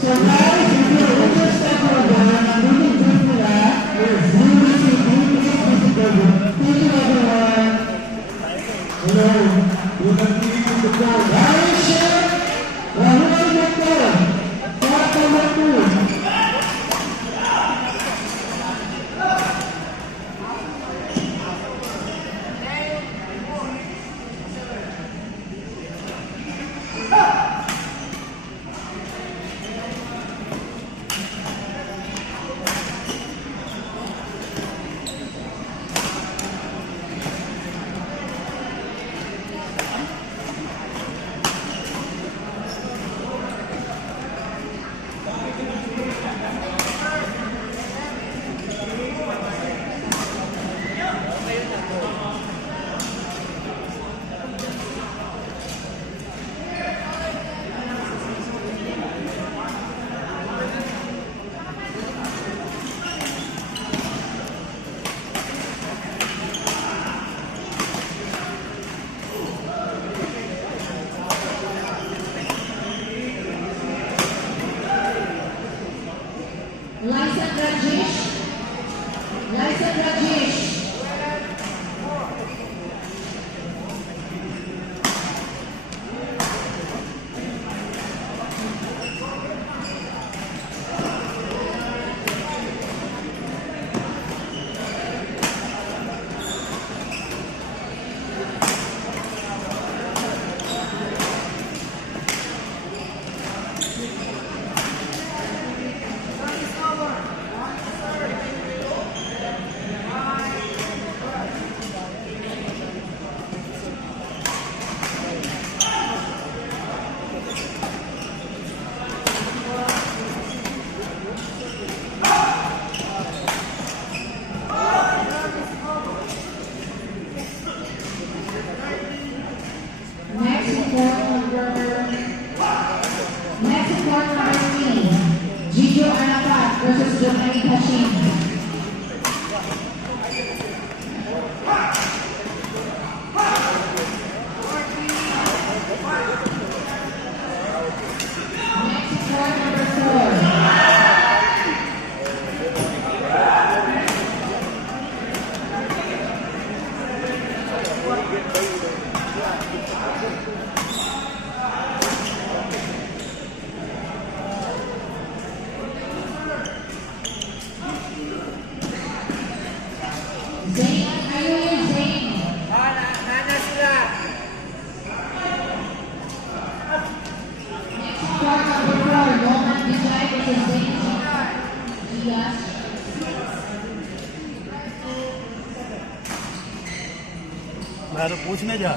So guys, if you're interested for the License Rajesh. License Rajesh. Next court number 3, Gio Arafat versus Johnny Hashim. Next court number 4. मैं तो पूछने जा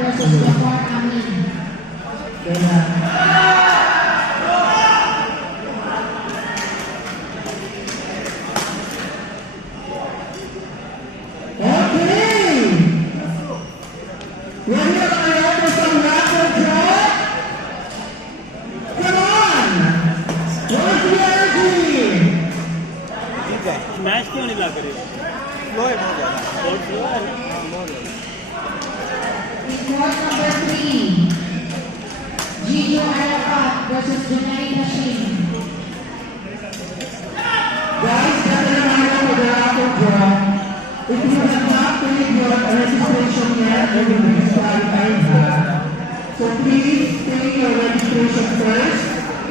versus Jafar Amin. Match क्यों नहीं लग रही स्लो है बहुत स्लो है Court number 3, Gio Arafat versus Johnny Hashim. Guys, that is another for the rapid draw. If you have not paid your registration yet, you will be disqualified. So please pay your registration first.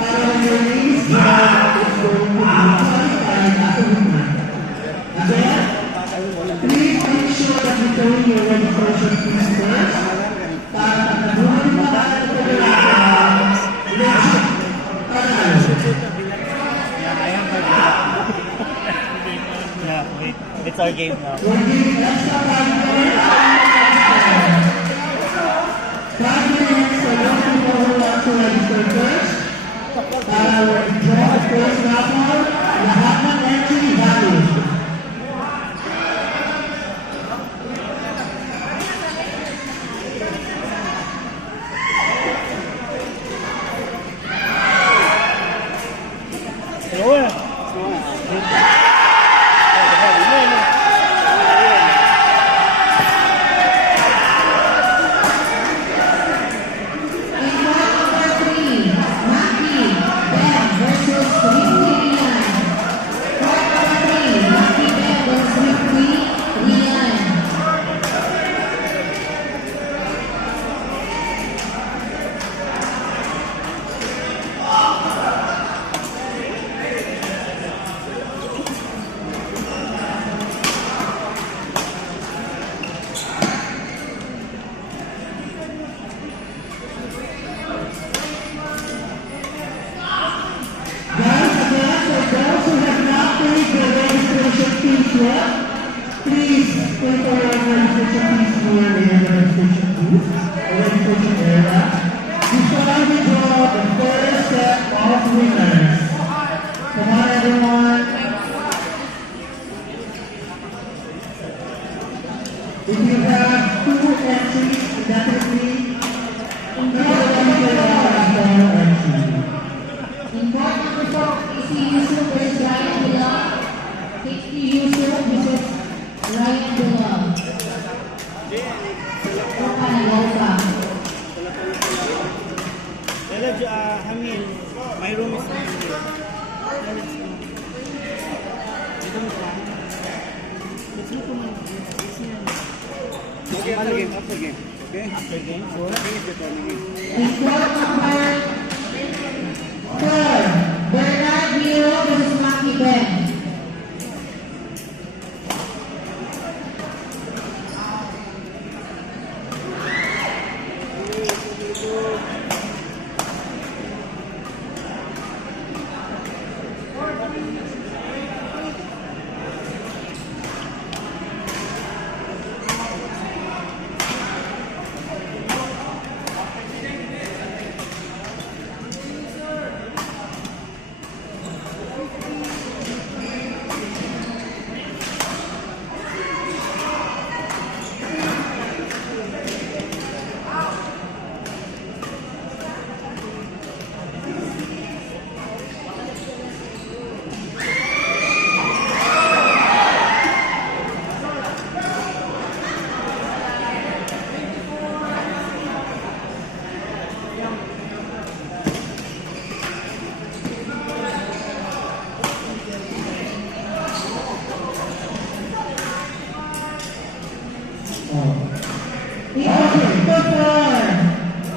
When your name is called, it's going to be qualified after midnight. Again, please make sure that you pay your registration fees first. Para pagkabuhan mo na ang Yeah, wait. It's our game now. Lahat ng entry valid. you have 2 entries, definitely. In court number 4, Casey Yusuf versus Ryan Bilal. Casey Yusuf versus Ryan Bilal. Opa na opa. Hamil, my room is here. Okay, after game. Okay? After game, finish the tournament. In court number 4, Bernard Miro versus Maki Ben.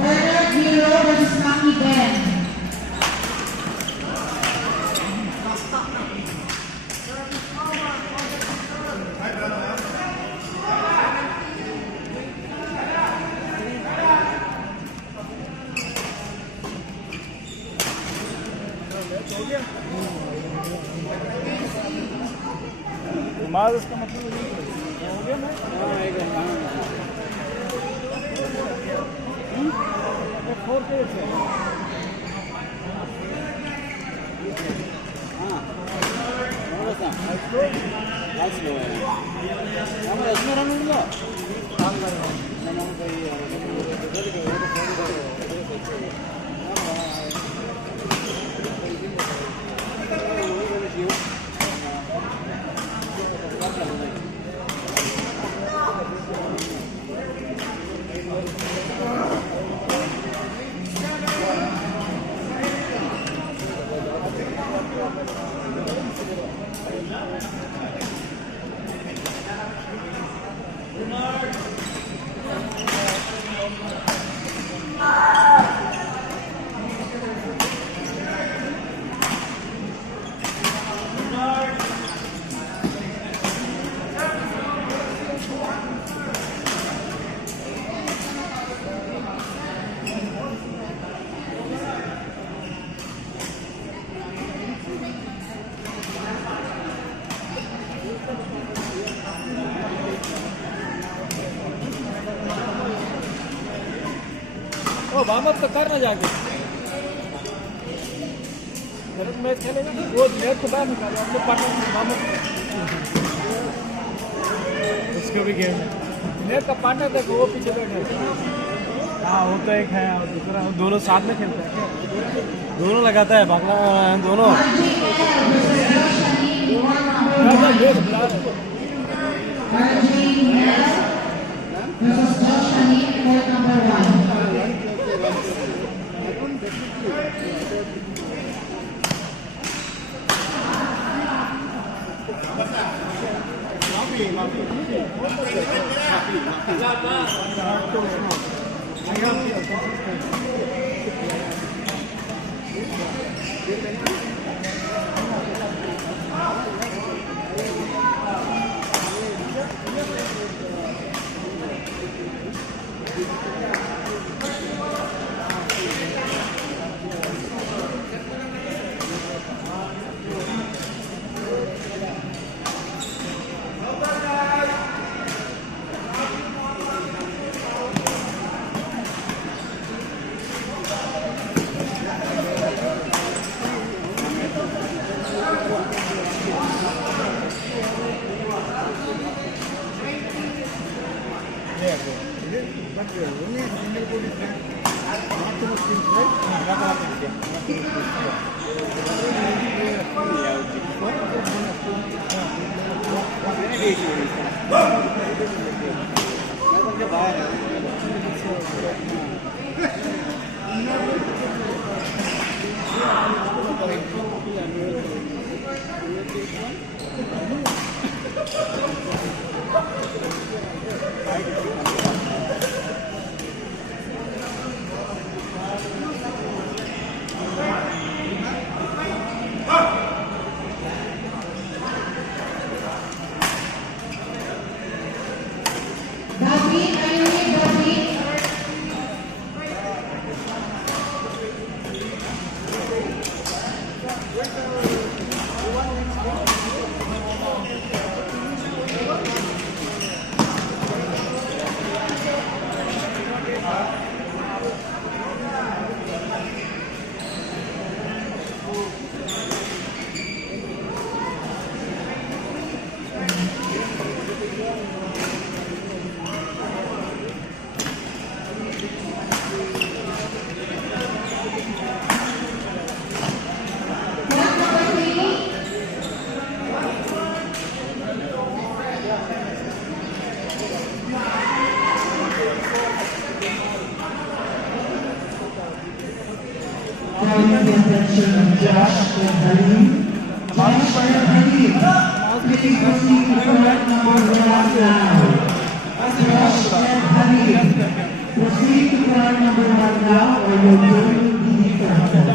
Bernard Miro versus Maki Ben. Mas का मतलब हो गया ना? फोर पे से हाँ और क्या आज लो है हम इसमें रन होगा काम कर रहे हैं हम वार्म अप तो करना जाके मैच खेलेगा वो नेट को बाहर निकालो अपने पार्टनर वार्म अप उसको भी गेम नेट का पार्टनर देखो वो पीछे बैठे हाँ वो तो एक है और दूसरा दोनों साथ में खेलते हैं दोनों लगाता है बांग्ला दोनों But only single code is there. Not too much things, right? David, are you ready, David? Black number 3. Calling the attention of Josh and Halim. Josh and Halim, please proceed to correct number 1 now. Josh and Halim, proceed to correct number 1 now or your game will be interrupted.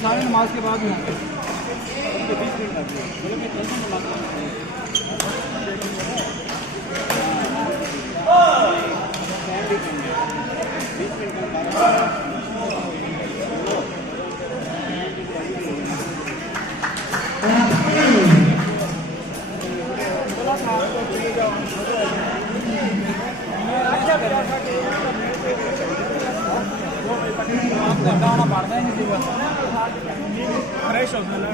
सारे नमाज के बाद में 20 मिनट लगते हैं बोले मैं 10 मिनट लगता फ्रेश हो गया